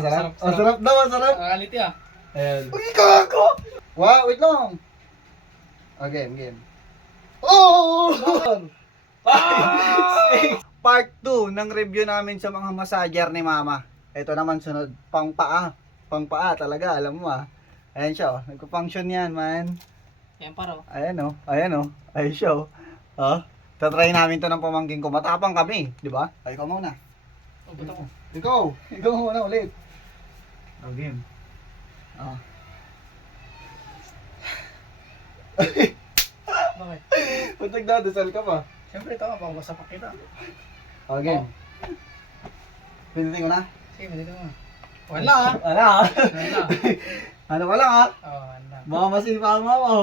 Sarap. Ang sarap daw, ang sarap. Quality ah. Ayan. Uy, gago! Wow, wait lang. Game. Oh! Part 2 ng review namin sa mga massager ni Mama. Ito naman sunod, pangpaa. Pangpaa talaga, alam mo ah. Ayan siya, oh. Nagpo-function yan, man. Yan paro. Ayan oh, ayan oh. Ayan siya oh. Oh, tatry namin to ng pamangking ko. Matapang kami, di ba? Ay, ikaw muna. Oh, buto ko. Ikaw muna ulit. Oh, game. Oh. Bakit? Ba't nagdadasal ka pa? Siyempre ito, mabasapak kita. Oh, game. Pinitin ko na. Sige, dito mo. Wala ah. Wala ah. Wala. Ano ka lang ah. Oh, wala. Baka masipa mo ako.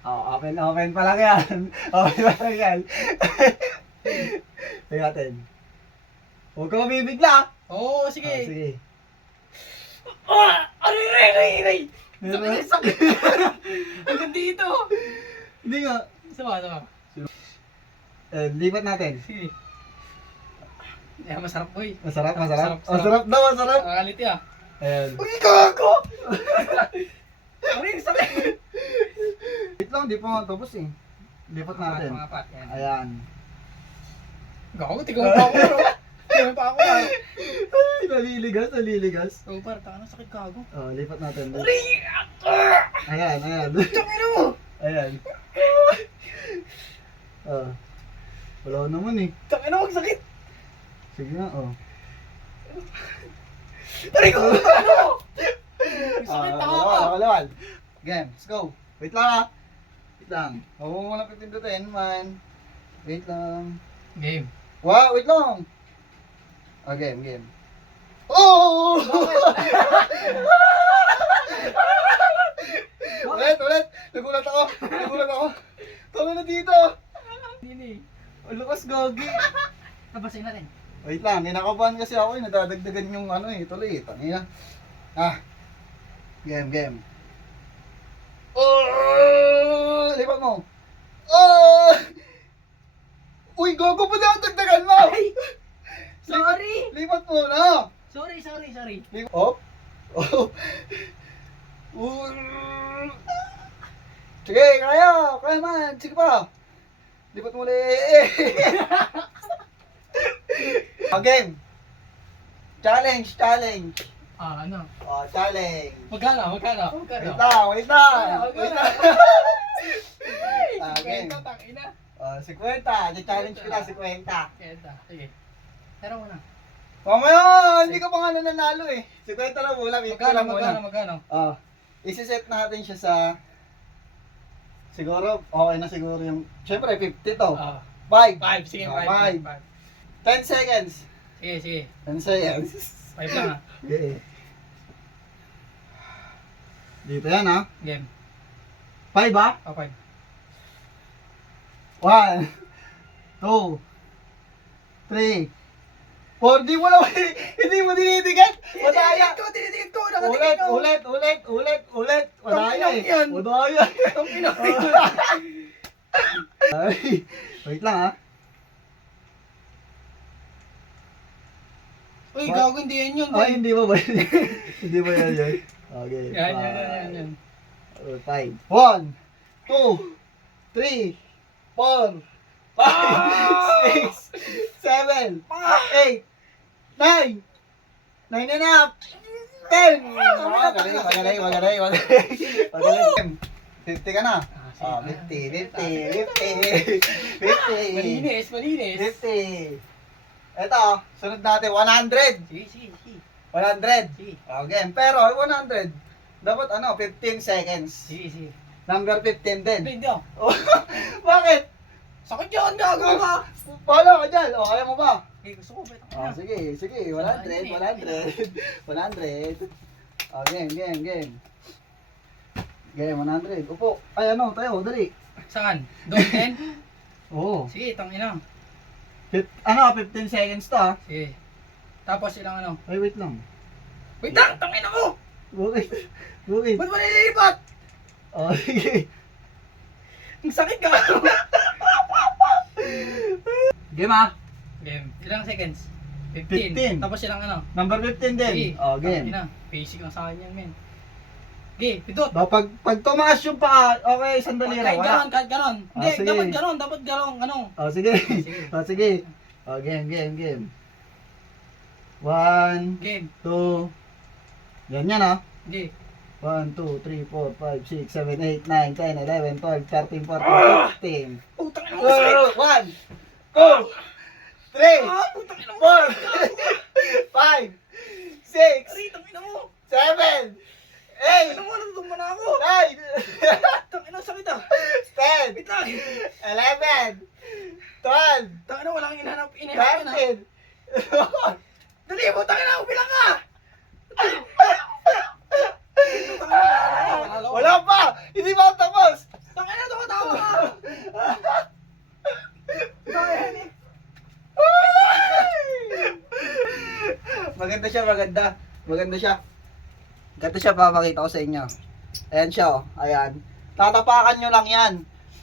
Oh, open pa lang yan. Open pa lang yan. Tingnan natin. Huwag ka mabibigla. Oo, Oh, sige. sige. Aray! Meron- Sakit! Hanggang dito. Hindi nga. Sama. Lipat natin. Sige. Yan, masarap boy. Masarap. Sarap. Masarap daw, masarap. Quality ah. Ayan. Uy, gago! Aray, sakit! Wait lang, di pa nga tapos eh. Lipat natin. Mga pat, yan. Ayan. Gago, tigaw pa ako. Tigaw pa ako. Ay, naliligas. Oo, par, taka na sakit gago. Oh, lipat natin. Aray! Ayan. Tangin mo! Ayan. Oh. Wala naman eh. Tangin mo, sakit! Sige nga, oh. Aray ko! Ano? Sakit Ah, ako. wala. Game, let's go. Wait lang ah. Wait lang. Huwag mo muna pipindutin, man. Wait lang. Game. Wow, wait lang. Oh, game. Oh! ulit. Nagulat ako. Tama na dito. Hindi. Ang lakas gagi. Nabasin natin. Wait lang, ninakabahan kasi ako eh. Nadadagdagan yung ano eh. Tuloy eh. Tangina. Ah. Game. Oh! Lipat mo. Oh! Uy, gogo pa na dagdagan mo! Sorry! Lipat mo na! Sorry. Lipat. Oh! Sige, kaya man. Sige pa. Lipat mo ulit. Game. Challenge. Ah, ano? Oh, challenge. Magkano? Wait lang. Game. Tangina. Oh, 50. Challenge ko na, 50. Kenta. Sige. Pero muna. Mamaya, hindi ka pa nga nananalo eh. 50 lang muna, 50 lang muna. Magkano? Oh, isi-set natin siya sa... Siguro, okay na siguro yung... Siyempre, 50 to. 5. 5. Sige, Ah, 5. 10 seconds. Sige. 10 seconds. 5 lang ah. Okay. Dito yan ha. Game. 5 ha? Oh, 5. 1, 2, 3, 4. Di mo na, hindi mo dinitigan. Madaya. Tinitigit ko. Ulit. Madaya Ang eh. yan. Madaya. Ang Pinoy. Ay, wait lang ha. Uy, gago, hindi yan yun. Ay, hindi ba? Hindi ba yan? Okay. Yan. 5. 1, 2, 3, 4, 5, 6, 7, 8, 9 and a half, 10. Magaling. 50 ka na. Oh, 50. Malinis. 50. Ito, sunod natin, 100. Sige. 100. Sige. Okay, pero 100. Dapat 15 seconds. Sige. Number 15 din. Hindi ako. Oh, bakit? Sakit yun, gago ka. Paano ka dyan? O, kaya mo ba? Gusto ko, beto. Oh, sige. 100. Oh, game. Game, 100. Upo. Ay, tayo, dali. Saan? Doon din? Oo. Sige, tangina. 15 seconds to ha. Sige. Tapos ilang ano? Ay, wait lang. Wait lang, tangina mo! Bakit? Ba't mo nililipat? Oh, sige. Ang sakit ka! Game ha. Game. Ilang seconds? 15. Tapos silang ano. Number 15 din. Sige. Oh, game. Tangina. Basic lang sa akin yan, men. Okay, pindot. Pag tumaas yung paa, okay, sandali Kahit lang. ganon, kahit ganon. Hindi, sige. dapat ganon, ano. Oh, sige. Sige. Oh, sige. Oh, game. 1, Game. 2. Yan ah. Okay. 1, 2, 3, 4, 5, 6, 7, 8, 9, 10, 11, 12, 13, 14, 15. Putang ina mo, sakit. 1, 2, 3, Putang ina mo. 4, 5, 6, Aray, tangina mo. 7, 8, Ano mo, natutumba na ako. 9, Tangina, sakit ah. 10, Wait lang. 11, 12, Tangina, wala kang inahanap na. 13. Dali mo, tangina, bilang ka. Wala pa! Hindi pa ako tapos! Tangina, tumatawa ka. Maganda siya, maganda. Maganda siya. Ganito siya, papakita ko sa inyo. Ayan siya, oh. Ayan. Tatapakan nyo lang yan.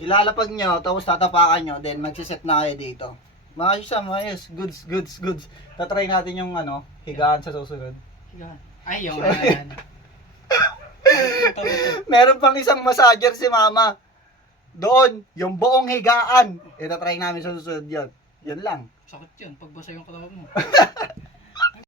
Ilalapag nyo, tapos tatapakan nyo, then magsiset na kayo dito. Maayos siya, maayos. Goods. Tatry natin yung ano, higaan sa susunod. Ay, yung yan. Meron pang isang massager si mama. Doon, yung buong higaan. Itatry namin sa susunod yun. Yun lang. Sakit yun, pagbasa yung katawan mo.